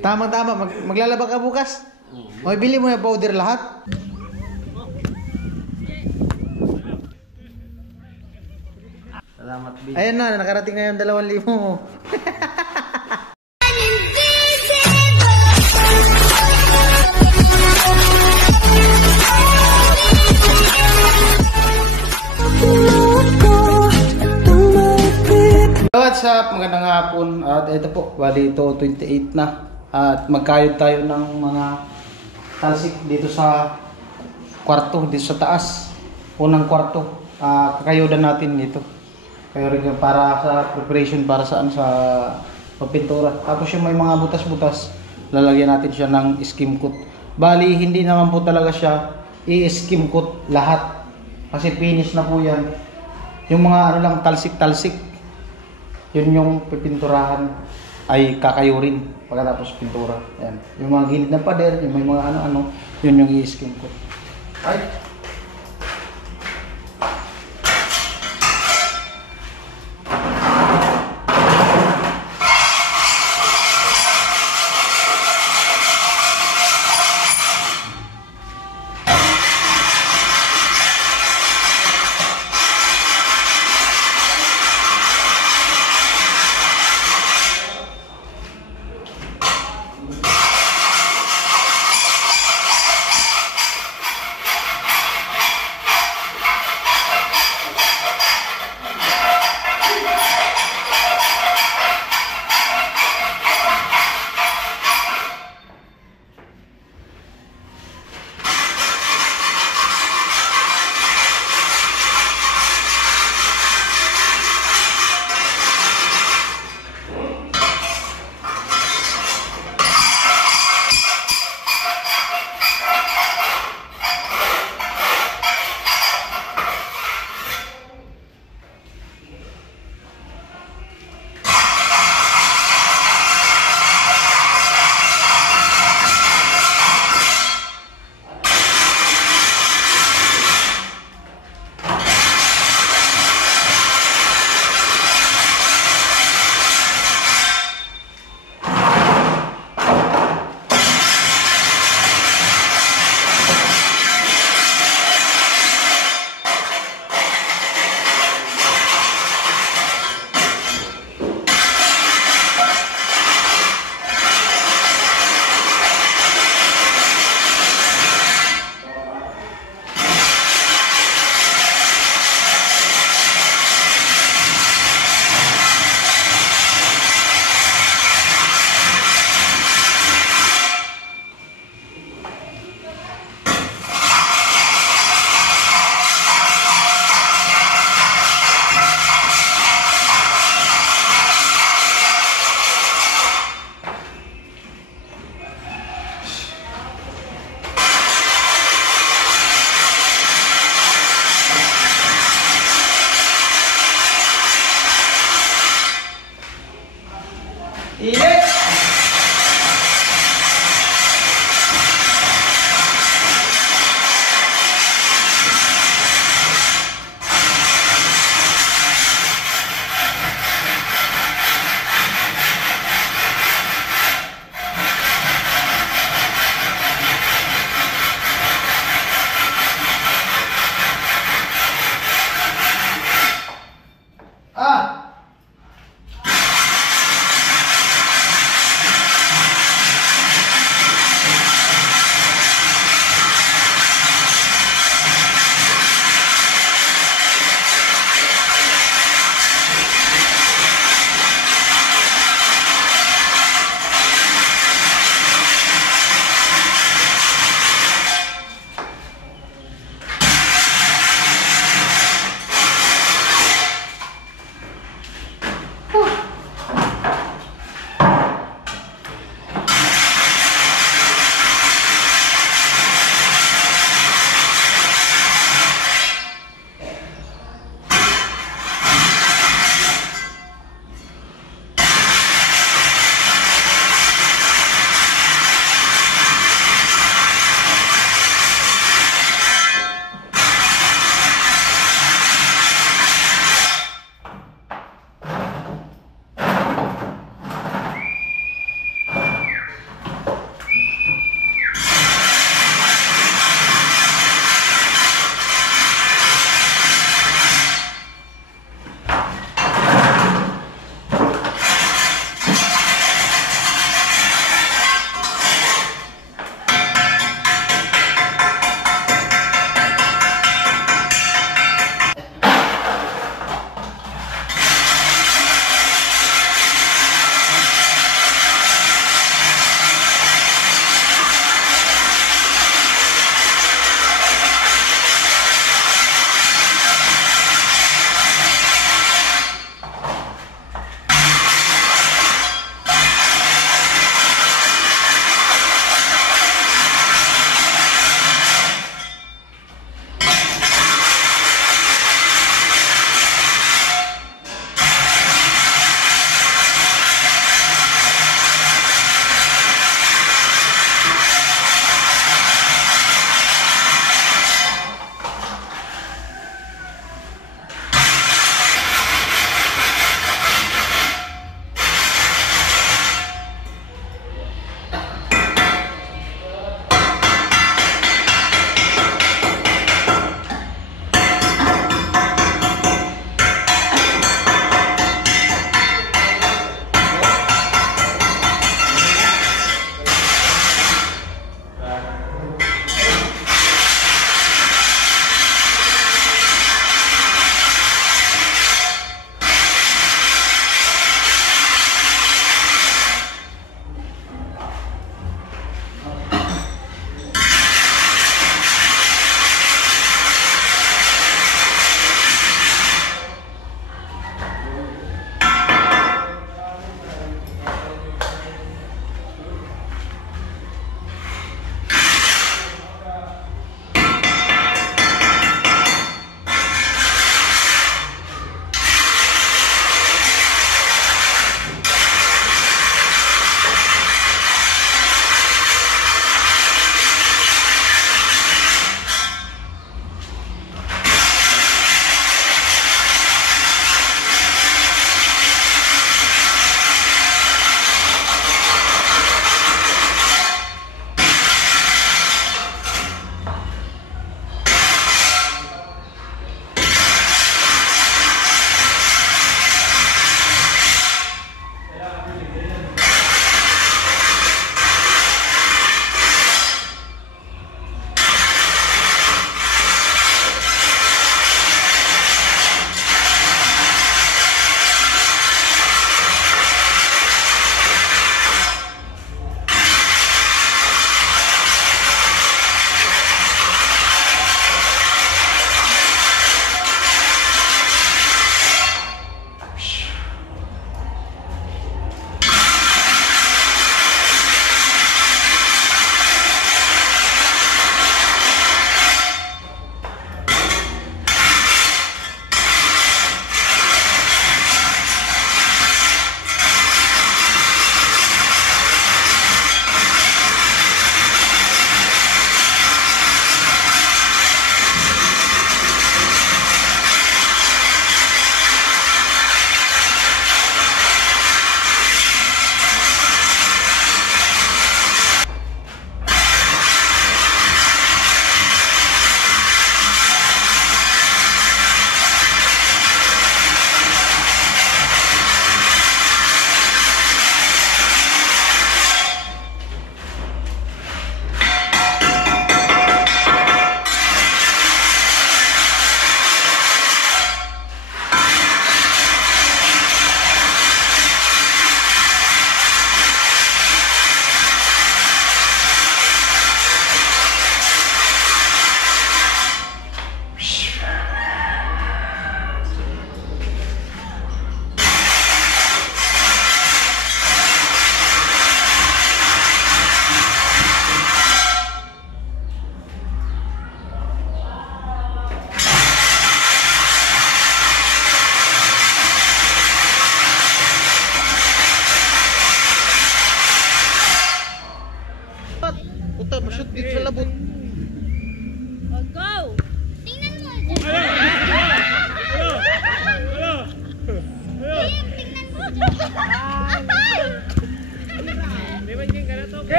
Tama-tama, maglalaba ka bukas. O, bili mo yung powder lahat. Salamat, B. Ayan na, nakarating ngayon 2,000. What's up? Magandang hapon. At ito po, bali ito 28 na. At magkayod tayo ng mga talsik dito sa kwarto, dito sa taas. Unang kwarto. Kakayodan natin dito. Kayo rin para sa preparation para saan sa papintura. Tapos yung may mga butas-butas, lalagyan natin siya ng skim coat. Bali, hindi naman po talaga siya i-skim coat lahat. Kasi finish na po yan. Yung mga ano lang, talsik-talsik. Yun yung pipinturahan ay kakayurin pagkatapos pintura. Ayan. Yung mga gilid ng pader, yung may mga ano-ano, yun yung i-skim coat. Ay! Yes!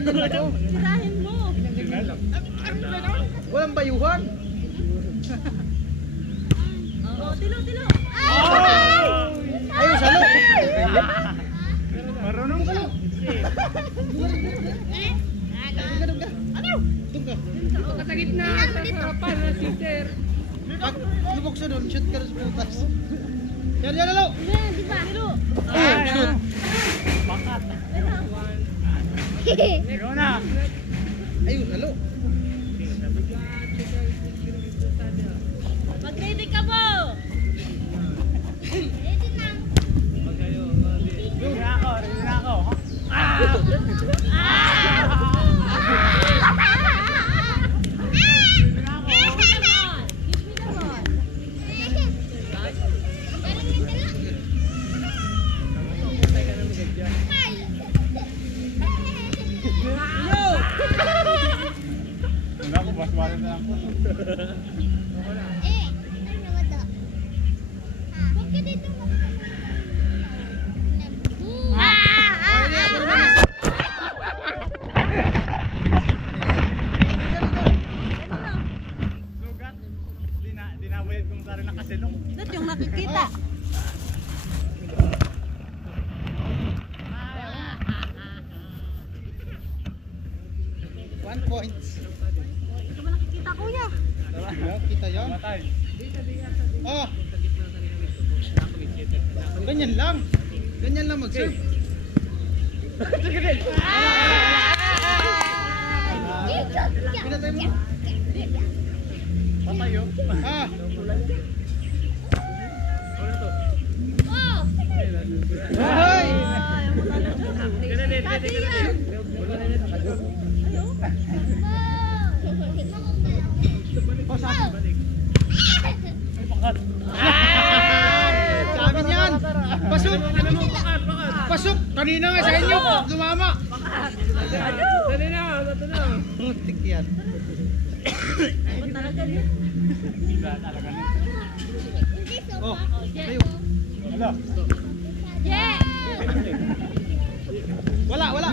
Sirahin mo. Walang bayuhan. Oh, tilo. Ayun, salo. Marunong ka lang. Sa gitna. Para sister. Pag lubog sa doon, shoot ka na sa putas. Yan, lalo. Yan, di ba? Tilo. Shoot. Bakat. Hehehe. Ikaw na. Ayun, lalo. Mag-ready ka mo. Ready na. Ready na ako. Ako, baswara na lang po. Sugat. Di na wait kung saan nakasilong. Ito yung nakikita. 1 point. Ito ba nakikita, kuya? Kita yan. Matay. Oh. Ganyan lang. Ganyan lang mag-serve. Pinatay mo. Patayo. Ah. Hoy! Tadi yan. Sa amin yan. Pasok. Pasok. Kanina nga sa inyo. Lumama. Dali na. Muntik yan. Talaga yan. Bila talaga na. Oh. Kayo. Wala. Yeah. Wala, wala.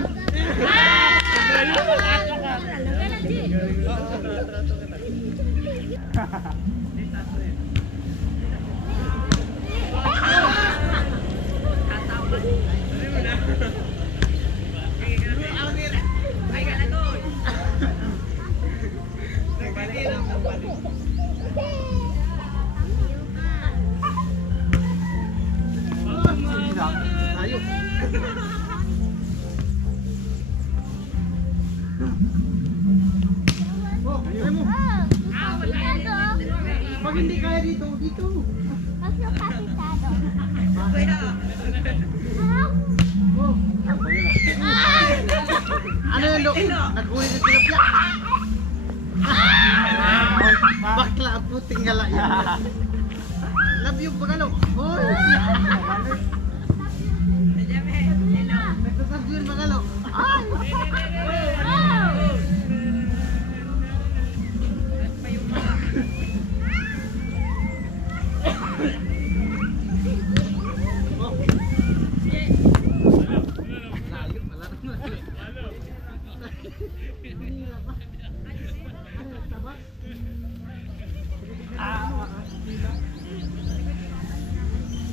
Tayo. Oh, ayaw mo. Pag hindi kaya dito, dito. Oh. Ano yun, Lo? Nagkulit ng tilapia. Bakla, puting gala yan. Love you, Pagalo. Hoy! Nagtasardo yun, Pagalo. Ay!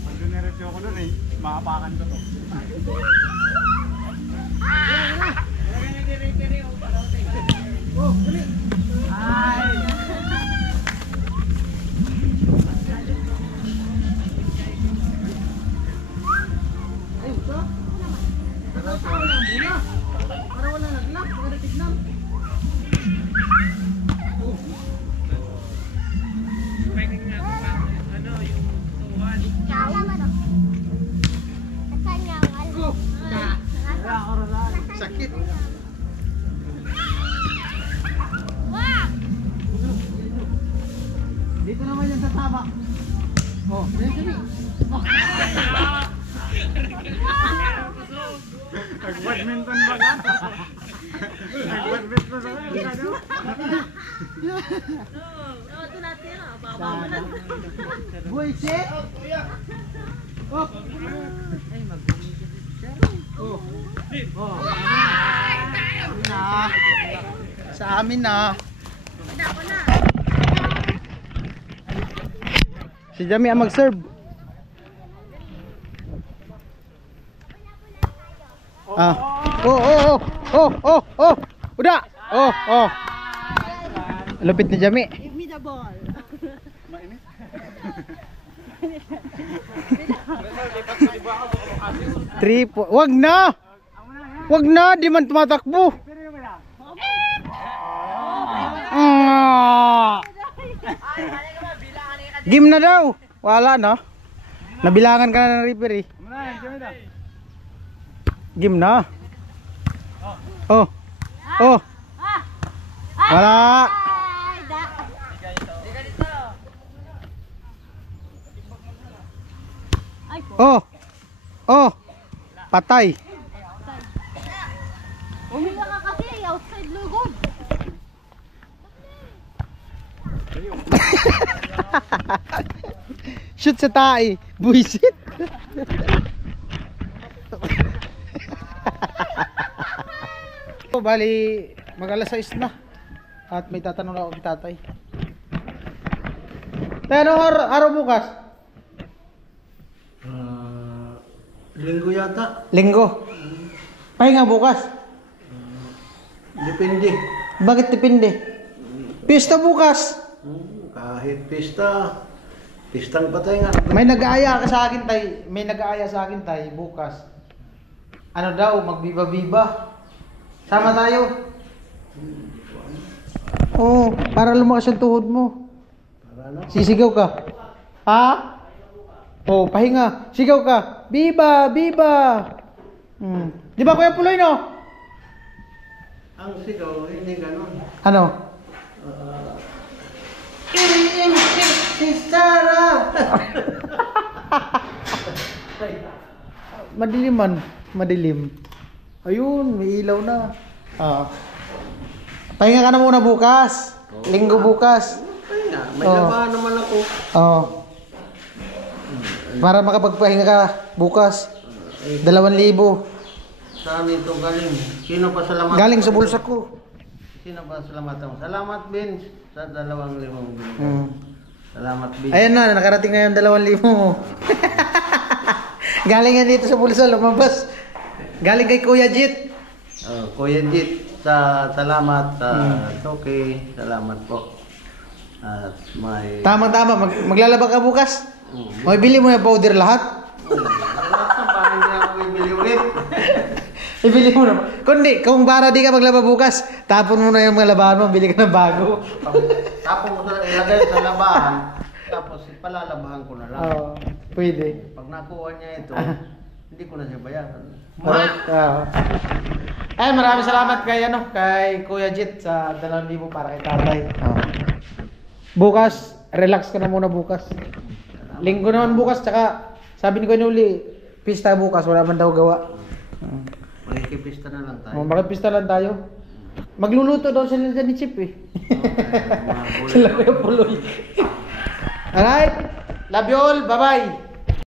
Pag dumiretso ko doon eh, maapakan ko to. Oh, dali. Ay! Ay, ito. Para wala muna. Para wala naglag, para natignan. Oh. Oh. Sakit. Dito naman yan sa tama. Oh, dali. Oh. Nag-badminton ba ka? Nag-badminton ba ka? Sana. Buisit. Oh. Ay, mag-buisit siya. Oh. Oh. Na. Sa amin na. Si Jami ang mag-serve. Ah. Oh. Udah. Oh. Lupit ni Jami. Give me the ball. Wag na. Wag na, di man tumatakbo. Game na daw. Wala no. Nabilangan ka na ng referee. Game na. Oh. Wala. Oh. Patay. Umiga ka kasi, outside lugod. Shoot sa tae. Buisit. Bali, mag-alas 6 na. At may tatanong ako kay tatay. Tayo, anong araw bukas? Linggo yata. Linggo. Pahinga bukas. Depende. Bakit depende? Pista bukas. Kahit pista. Pistang patay nga. May nag-aaya ka sa akin tay. May nag-aaya sa akin tay bukas. Ano daw, magbiba-biba. Sama tayo. Oo, para lumakas yung tuhod mo. Para na. Sisigaw ka. Ha? Oh, pahinga. Sigaw ka. Biba, biba. Di ba Kuya Puloy no? Ang sigaw, hindi ganun. Ano? Si Sarah! Madiliman. Madilim. Ayun, may ilaw na. Pahinga ka na muna bukas. Linggo bukas. Ay nga, may Oh. labahan naman ako. Oo. Para makapagpahinga ka bukas. 2,000. Saan ito galing? Sino pa salamat? Galing sa bulsa ko. Sino pa salamat mo? Salamat, Vince. Sa 2,000 bin. Salamat, Vince. Ayan na, nakarating na yung 2,000 mo. Galing yan dito sa bulsa, lumabas. Galing kay Kuya Jit. Kuya Jit, salamat. Okay, salamat po. At may... Tama-tama, maglalaba ka bukas. May bili mo yung powder lahat. Bakit hindi ako bibili ulit? Ibili mo na. Kundi, kung para di ka maglaba bukas, tapon mo na yung mga labahan mo, bili ka ng bago. Tapos mo na ilagay sa labahan, tapos palalabahan ko na lang. Oo, pwede. Pag nakuha niya ito, hindi ko na siya bayaran. Ay, maraming salamat kay Kuya Jit sa 2,000 para kay tatay. Bukas, relax ka na muna bukas. Linggo naman bukas, tsaka sabi ni Kuya Nuli, pista bukas, wala man daw gawa. Makikipista na lang tayo. Makipista lang tayo. Magluluto daw sila dyan ni Chip eh. Sila Kuya Puloy. Alright, love you all, bye bye.